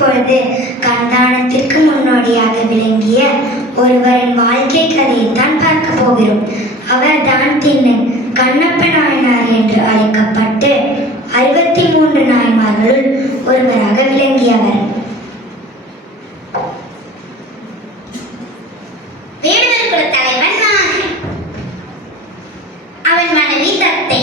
இப்பொழுது கந்தானத்திற்கு முன்னோடியாக விளங்கிய ஒருவரின் வாழ்க்கை கதையைத்தான் பார்க்க போகிறோம். அவர் தான் திண்ணன் கண்ணப்ப நாயனார் என்று அழைக்கப்பட்டு 63 நாயன்மார்களுள் ஒருவராக விளங்கியவர். வேடுவர் குல தலைவன் நாகன், அவன் மனைவி தத்தை.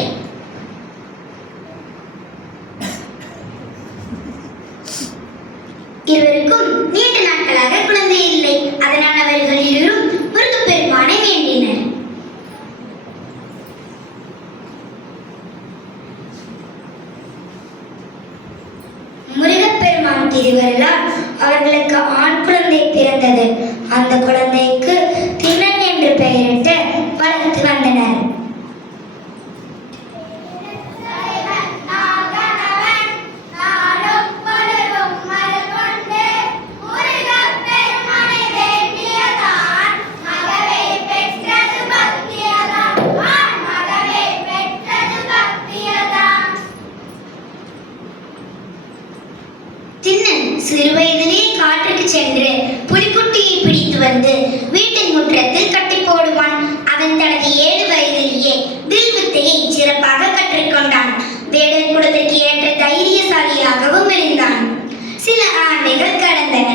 இருவருக்கும் நீண்ட நாட்களாக குழந்தை இல்லை. அதனால் அவர்கள் இருவரும் முருகப்பெருமானை வேண்டினர். முருகப்பெருமான் திருவருளால் அவர்களுக்கு ஆண் குழந்தை பிறந்தது. அந்த குழந்தைக்கு திண்ணன் என்று பெயரிட்டு வளர்த்து வந்தனர். சிறுவயதிலே காட்டுக்கு சென்று புலிக்குட்டியை பிடித்து வந்து வீட்டின் முற்றத்தில் கட்டி போடுவான். அவன் தனது 7 வயதிலேயே வில் வித்தையை சிறப்பாக கற்றுக்கொண்டான். வேடர் குலத்திற்கு ஏற்ற தைரியசாலியாகவும் இருந்தான். சில ஆண்டுகள் கடந்தன.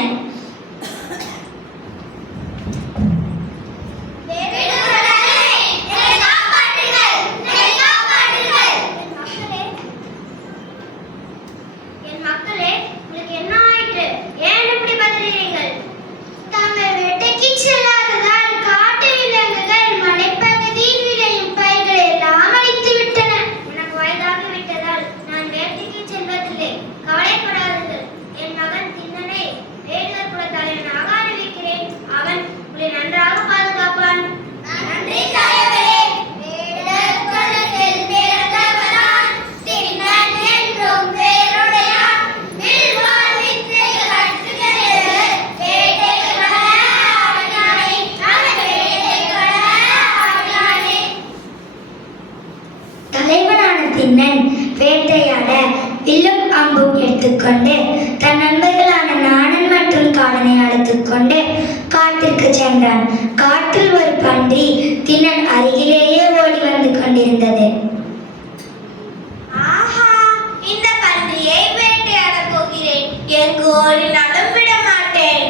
திண்ணன் வேட்டையாட வில்லும் அம்பும் எடுத்துக்கொண்டு தன் நண்பர்களான நாணன் மற்றும் காடனை அழைத்துக் கொண்டு காட்டிற்கு சென்றான். காட்டில் ஒரு பன்றி திண்ணன் அருகிலேயே ஓடி வந்து கொண்டிருந்தது. ஆஹா, இந்த பன்றியை வேட்டையாட போகிறேன். எங்கு ஓடினாலும் விட மாட்டேன்.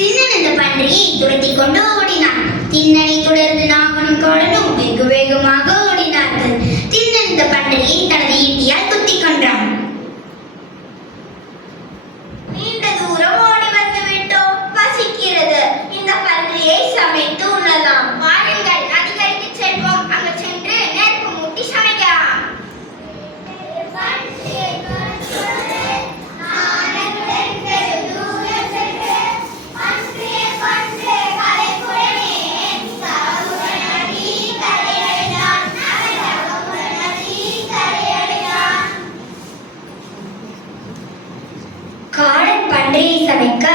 திண்ணன் இந்த பன்றியை துரத்தி கொண்டு ஓடினான். திண்ணனை தொடர்ந்து நாகனும் காடனும் வெகு வேகமாக ஓடினார்கள். திண்ணன் இந்த பன்றியை தனது ஈட்டியால் குத்திக் கொன்றான். நீண்ட தூரம் ஓடி வந்து விட்டோம். பசிக்கிறது. இந்த பன்றியை சமைத்து உண்ணலாம். வாருங்கள், நதிக்கரைக்கு செல்வோம். அங்கு சென்று நெருப்பு மூட்டி சமைக்கலாம். காடன் பன்றியை சமைக்க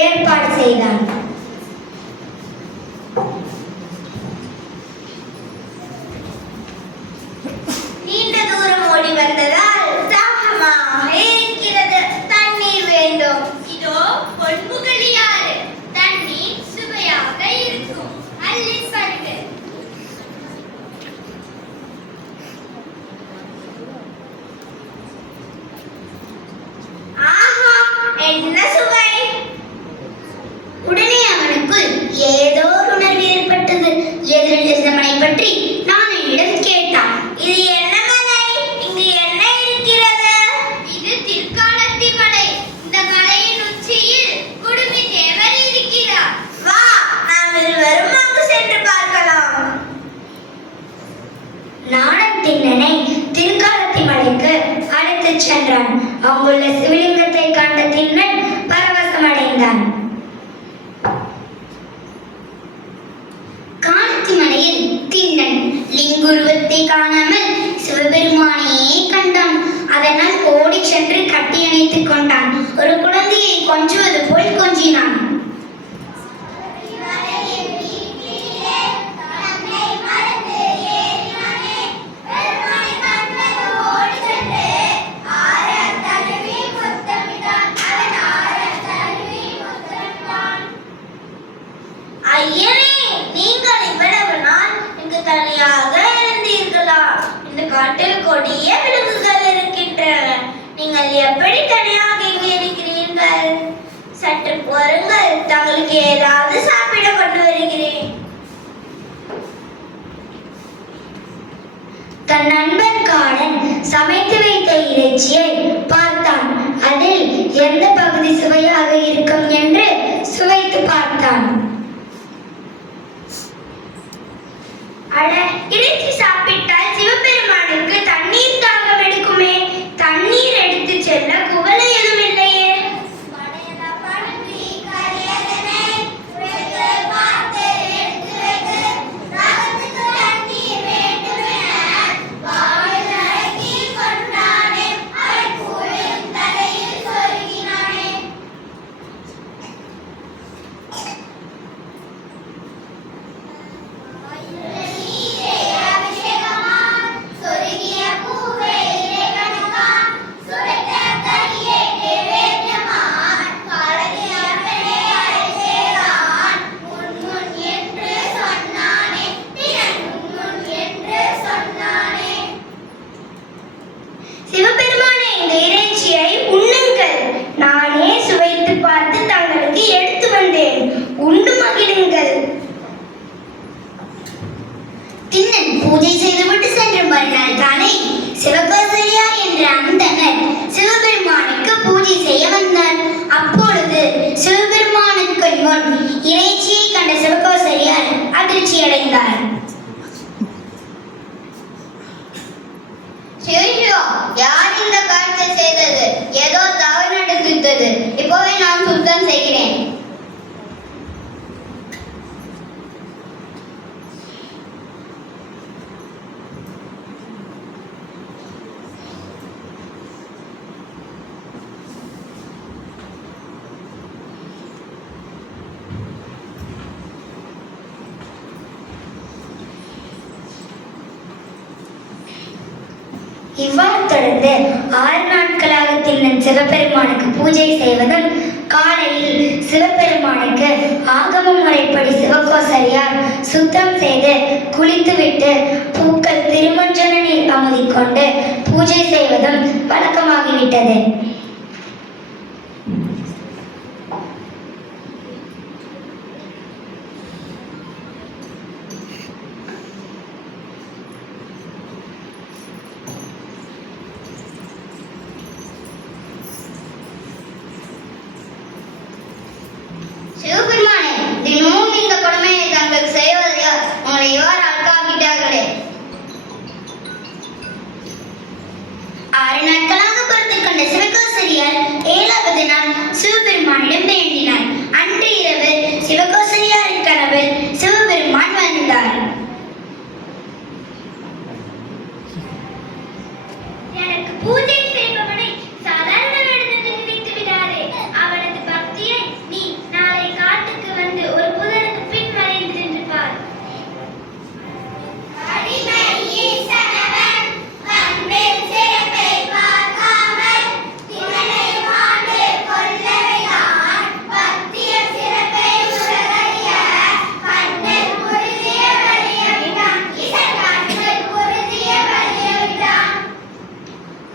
ஏற்பாடு செய்தான். நீண்ட தூரம் ஓடி வந்ததால் தாகமாக இருக்கிறது. தண்ணீர் வேண்டும். இதோ பொன்புகளியாறு. தண்ணீர் சுவையாக இருக்கும். அள்ளி பருகு. ஆஹா, என்ன சுவை! உடனே அவனுக்குள் ஏதோ ஒரு உணர்வு ஏற்பட்டது. எதிரில் இருந்தவனை பற்றி நாணனிடம் கேட்டான். இது என்ன மலை? இங்கு என்ன இருக்கிறது? இது திருக்காலத்தி மலை. இந்த மலையின் உச்சியில் குடுமி தேவர் இருக்கிறார். வா, நாம் இருவரும் அங்கு சென்று பார்க்கலாம். நாடன் திண்ணனை திருக்காலத்தி மலைக்கு அழைத்துச் சென்றான். அங்குள்ள சிவலிங்கத்தை கண்ட திண்ணன் பரவசமடைந்தான். காலத்தி மலையில் திண்ணன் லிங்குருவத்தை காணாமல் சிவபெருமானையே கண்டான். அதனால் ஓடி சென்று கட்டி அணைத்துக் கொண்டான். ஒரு குழந்தையை கொஞ்சுவது போல் கொஞ்சினான். ஓடி சென்று ஆற தழுவி சற்று பொறுங்கள், தங்களுக்கு ஏதாவது சாப்பிட கொண்டு வருகிறேன். தன் நண்பன் காடன் சமைத்து வைத்த இறைச்சியை பார்த்தான். அதில் எந்த பகுதி சுவையாக இருக்கும் என்று சுவைத்து பார்த்தான். அட, இறைச்சி சாப்பிட்டால் சிவபெருமானுக்கு தண்ணீர் தாகம் எடுக்குமே. தண்ணீர் எடுத்து செல்ல குவளை எதுவும் இல்லையே. சிவபெருமானே, இந்த இறைச்சியை உண்ணுங்கள். நானே சுவைத்து பார்த்து தங்களுக்கு எடுத்து வந்தேன். உண்டு மகிழுங்கள். திண்ணன் பூஜை செய்துவிட்டு சென்ற மறுநாள் காலை சிவகோசரியார் என்ற அந்தணர் சிவபெருமானுக்கு பூஜை செய்ய வந்தார். அப்பொழுது சிவபெருமானுக்கு முன் இறைச்சியை கண்ட சிவகோசரியார் அதிர்ச்சி அடைந்தார். யார் இந்த காரியத்தை செய்தது? ஏதோ தவறு நடந்துவிட்டது. இப்போவே நான் சுத்தம் செய்கிறேன். இவ்வாறு தொடர்ந்து 6 நாட்களாக திண்ணன் சிவபெருமானுக்கு பூஜை செய்வதும், காலையில் சிவபெருமானுக்கு ஆகம முறைப்படி சிவகோசரியார் சுத்தம் செய்து குளித்துவிட்டு பூக்கள் திருமஞ்சன நீர் அமுதிக்கொண்டு பூஜை செய்வதும் வழக்கமாகிவிட்டது. சிவபெருமானே, தினமும் இந்த கொடுமையை தங்களுக்கு செய்வதையா உங்களை இவ்வாறு அழுக்காக்கிட்டார்களே. 6 நாட்களாக பொறுத்துக் கொண்ட சிவகோசரியார் 7வது நாள் சிவபெருமானிடம் வேண்டினார். அன்று இரவு சிவகோசரியாரின் கனவில் சிவபெருமான் வந்தார். எனக்கு பூஜை செய்பவனை சாதாரண வேடத்தில் நினைத்து விடாதே. அவனது பக்தியை நீ நாளை காட்டுக்கு வந்து ஒரு புதருக்கு பின் மறைந்து நின்று பார்.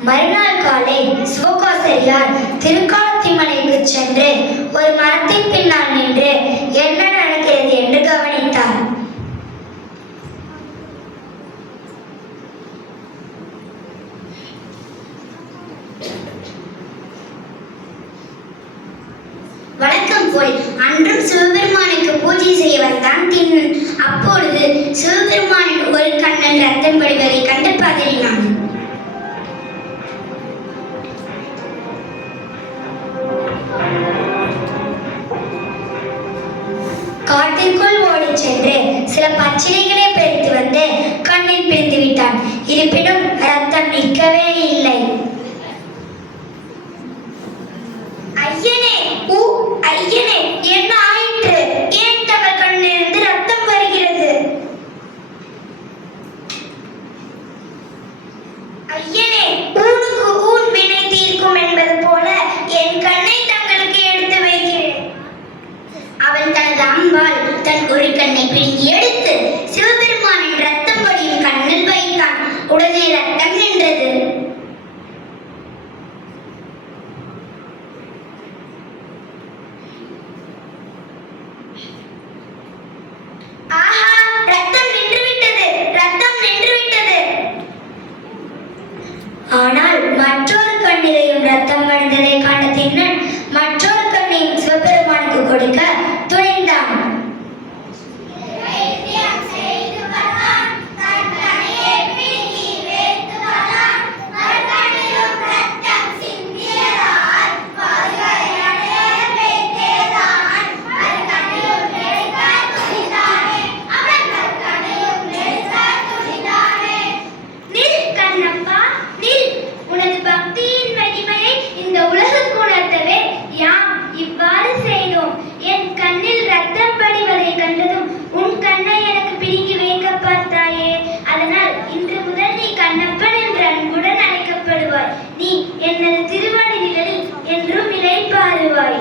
மறுநாள் காலை சிவகோசரியார் திருக்காலத்திமலைக்கு சென்று ஒரு மரத்தின் பின்னால் நின்று என்ன நடக்கிறது என்று கவனித்தார். வழக்கம் போல் அன்றும் சிவபெருமானுக்கு பூஜை செய்ய வந்தான் திண்ணன். அப்பொழுது சிவபெருமானின் ஒரு கண்ணில் ரத்தம் படிவதை கண்டு பதறினான். காட்டிற்குள் ஓடிச் சென்று சில பச்சிலைகளை பறித்து வந்து கண்ணில் பிடித்து விட்டான். இருப்பினும் ரத்தம் நிற்கவே இல்லை. ஐயனே, ஐயனே, என்ன ஆயிற்று? ஏன் தங்கள் கண்ணிலிருந்து ரத்தம் வருகிறது? ஐயனே, ஊனுக்கு ஊன் வினை தீர்க்கும் என்பது போல என் கண்ணை தங்களுக்கு எடுத்து வைக்கிறேன். அவன் தனது அம்பால் தன் ஒரு கண்ணை பிடுங்கி எடுத்து சிவபெருமானின் ரத்தம் வடியும் கண்ணில் வைத்தான். உடனே ரத்தம் நின்றது. எனது திருவடி நிழலில் என்றும் இளைப்பாறுவாய்.